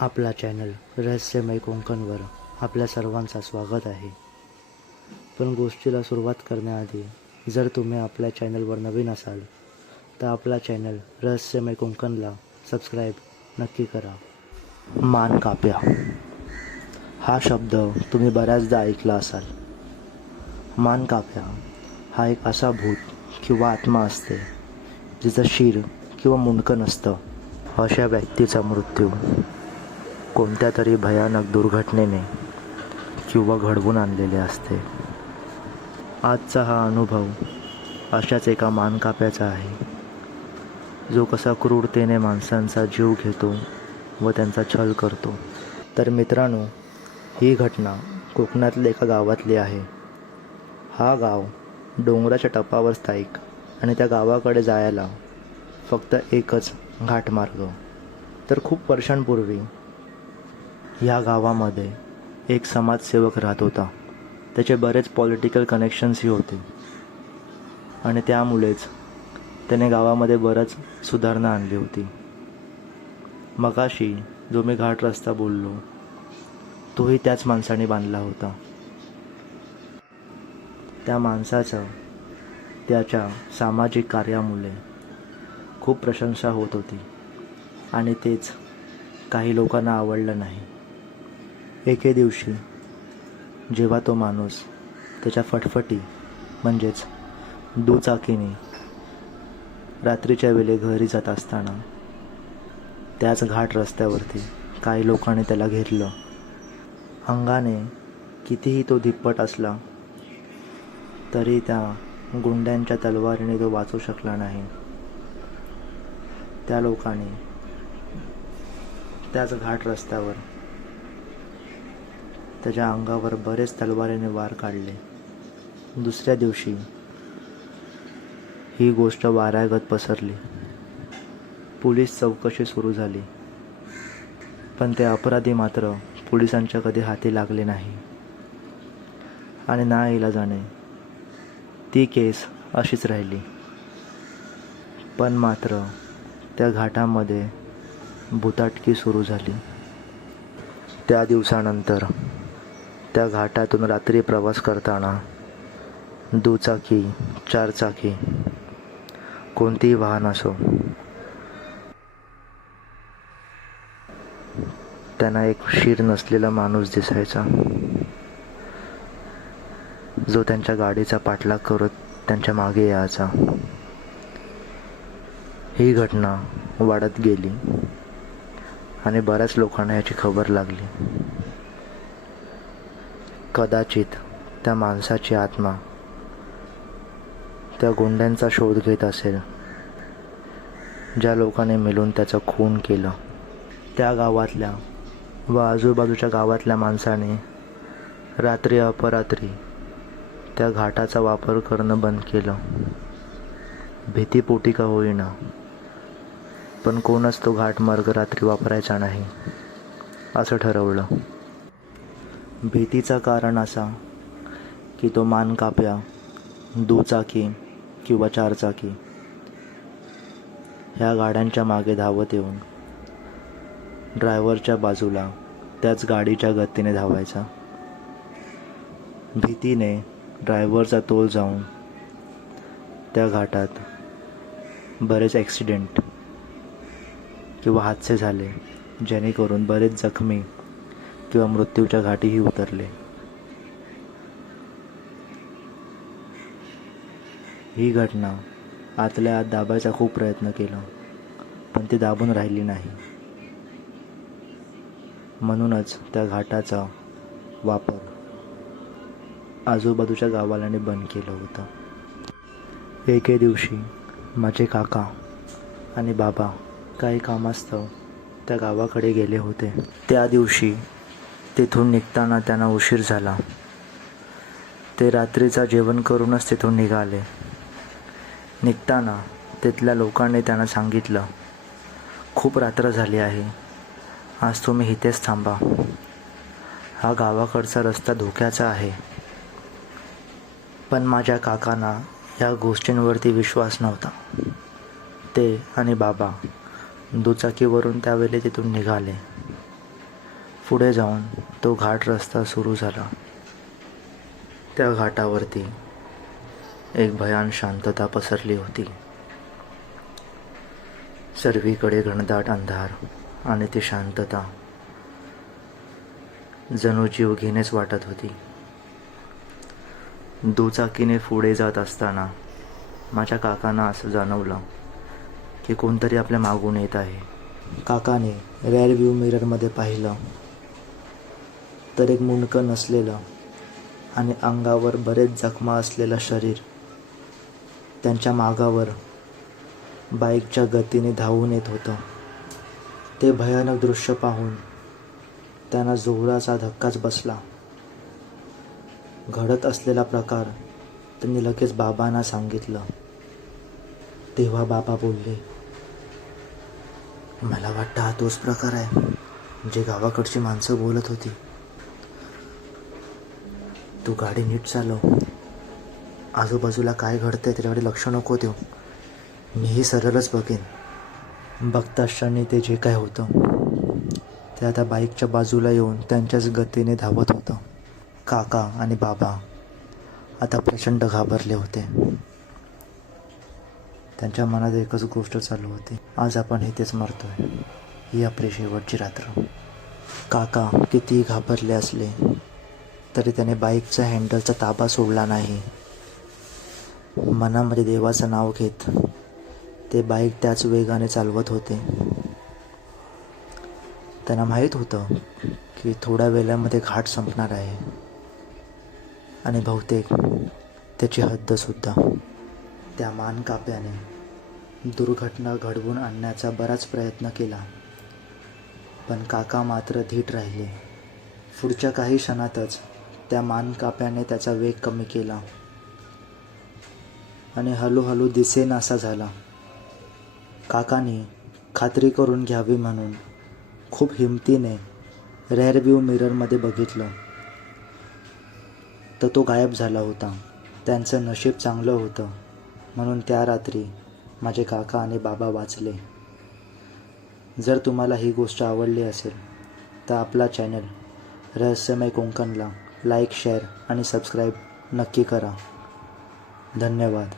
आपला चॅनल रहस्यमय कोकणवर आपल्या सर्वांचं स्वागत आहे. पण गोष्टीला सुरुवात करण्याआधी जर तुम्ही आपल्या चॅनलवर नवीन असाल तर आपला चॅनल रहस्यमय कोकणला सबस्क्राईब नक्की करा. मानकाप्या हा शब्द तुम्ही बऱ्याचदा ऐकला असाल. मानकाप्या हा एक असा भूत किंवा आत्मा असते जिचं शिर किंवा मुंडकं नसतं. अशा व्यक्तीचा मृत्यू कोणत्या तरी भयानक दुर्घटनेने किंवा घडवून आणलेले असते. आजचा हा अनुभव अशाच एका मानकाप्याचा आहे, जो कसा क्रूरतेने माणसांचा जीव घेतो व त्यांचा छल करतो. तर मित्रांनो, ही घटना कोकणातल्या एका गावातली आहे. हा गाव डोंगराच्या टपावर स्थायिक आणि त्या गावाकडे जायला फक्त एकच घाटमार्ग. तर खूप वर्षांपूर्वी या गावामध्ये एक समाजसेवक राहत होता. त्याचे बरेच पॉलिटिकल कनेक्शन्सही होते आणि त्यामुळेच त्याने गावामध्ये बरंच सुधारणा आणली होती. मगाशी जो मी घाट रस्ता बोललो तोही त्याच माणसाने बांधला होता. त्या माणसाचं त्याच्या सामाजिक कार्यामुळे खूप प्रशंसा होत होती आणि तेच काही लोकांना आवडलं नाही. एके दिवशी जेव्हा तो माणूस त्याच्या फटफटी म्हणजेच दुचाकीने रात्रीच्या वेळी घरी जात असताना त्याच घाट रस्त्यावरती काही लोकांनी त्याला घेरलं. अंगाने कितीही तो धिप्पट असला तरी त्या गुंड्यांच्या तलवारीने तो वाचू शकला नाही. त्या लोकांनी त्याच घाट रस्त्यावर त्याच्या अंगावर बरेच तलवारीने वार काढले. दुसऱ्या दिवशी ही गोष्ट वाऱ्यागत पसरली. पोलीस चौकशी सुरू झाली, पण ते अपराधी मात्र पोलिसांच्या कधी हाती लागले नाही आणि नाईलाजाने ती केस अशीच राहिली. पण मात्र त्या घाटामध्ये भुताटकी सुरू झाली. त्या दिवसानंतर त्या घाटातून रात्री प्रवास करताना दुचाकी, चारचाकी, कोणतेही वाहन असो, त्यांना एक शीर नसलेला माणूस दिसायचा, जो त्यांच्या गाडीचा पाठलाग करत त्यांच्या मागे यायचा. ही घटना वाढत गेली आणि बऱ्याच लोकांना याची खबर लागली. कदाचित त्या माणसाची आत्मा त्या गुंड्यांचा शोध घेत असेल, ज्या लोकांनी मिळून त्याचं खून केलं. त्या गावातल्या व आजूबाजूच्या गावातल्या माणसाने रात्री अपरात्री त्या घाटाचा वापर करणं बंद केलं. भीतीपोटी का होईना, पण कोणच तो घाटमार्ग रात्री वापरायचा नाही असं ठरवलं. भीतीचं कारण असा की तो मानकाप्या दुचाकी किंवा चारचाकी ह्या गाड्यांच्या मागे धावत येऊन ड्रायव्हरच्या बाजूला त्याच गाडीच्या गतीने धावायचा. भीतीने ड्रायव्हरचा तोल जाऊन त्या घाटात बरेच ॲक्सिडेंट किंवा हादसे झाले, जेणेकरून बरेच जखमी किंवा मृत्यूच्या घाटीही उतरले. ही घटना आतल्या आत दाबायचा खूप प्रयत्न केला, पण ती दाबून राहिली नाही. म्हणूनच त्या घाटाचा वापर आजूबाजूच्या गावाल्यांनी बंद केलं होतं. एके दिवशी माझे काका आणि बाबा काही कामास्तव त्या गावाकडे गेले होते. त्या दिवशी तिथून निघताना त्यांना उशीर झाला. ते रात्रीचा जेवण करूनच तिथून निघाले. निघताना तिथल्या लोकांनी त्यांना सांगितलं, खूप रात्र झाली आहे, आज तुम्ही इथेच थांबा, हा गावाकडचा रस्ता धोक्याचा आहे. पण माझ्या काकांना या गोष्टींवरती विश्वास नव्हता. ते आणि बाबा दुचाकीवरून त्यावेळी तिथून निघाले पुढे जाऊन तो घाट रस्ता सुरू झाला. त्या घाटावरती एक भयान शांतता पसरली होती. सर्वीकडे घनदाट अंधार आणि ती शांतता जणू जीव घेणेच वाटत होती. दुचाकीने पुढे जात असताना माझ्या काकांना असं जाणवलं की कोणतरी आपल्या मागून येत आहे. काकाने रेअर व्ह्यू मिररमध्ये पाहिलं तर एक मुंडकं नसलेलं आणि अंगावर बरेच जखमा असलेलं शरीर त्यांच्या मागावर बाईकच्या गतीने धावून येत होतं. ते भयानक दृश्य पाहून त्यांना जोराचा धक्काच बसला. घडत असलेला प्रकार त्यांनी लगेच बाबांना सांगितलं. तेव्हा बाबा बोलले, मला वाटतं हा तोच प्रकार आहे जे गावाकडची माणसं बोलत होती. तू गाडी नीट चालव, आजूबाजूला काय घडतंय त्याच्याकडे लक्ष नको देऊ, मीही सरळच बघेन. बघताच क्षणी ते जे काय होतं ते आता बाईकच्या बाजूला येऊन त्यांच्याच गतीने धावत होतं. काका आणि बाबा आता प्रचंड घाबरले होते. त्यांच्या मनात एकच गोष्ट चालू होती, आज आपण इथेच मरतोय, ही आपली शेवटची रात्र. काका कितीही घाबरले असले तरी त्याने बाईकचा हँडलचा ताबा सोडला नाही. मनामध्ये देवाचं नाव घेत ते बाईक त्याच वेगाने चालवत होते. त्यांना माहीत होतं की थोड्या वेळामध्ये घाट संपणार आहे आणि बहुतेक त्याची हद्दसुद्धा. त्या मानकाप्याने दुर्घटना घडवून आणण्याचा बराच प्रयत्न केला, पण काका मात्र धीट राहिले. पुढच्या काही क्षणातच त्या मानकाप्याने त्याचा वेग कमी केला आणि हळूहळू दिसेनासा झाला. काकांनी खात्री करून घ्यावी म्हणून खूप हिमतीने रेअर व्ह्यू मिररमध्ये बघितलं तर तो गायब झाला होता. त्यांचं नशीब चांगलं होतं म्हणून त्या रात्री माझे काका आणि बाबा वाचले. जर तुम्हाला ही गोष्ट आवडली असेल तर आपला चॅनल रहस्यमय कोकणला लाईक, शेअर आणि सबस्क्राईब नक्की करा. धन्यवाद.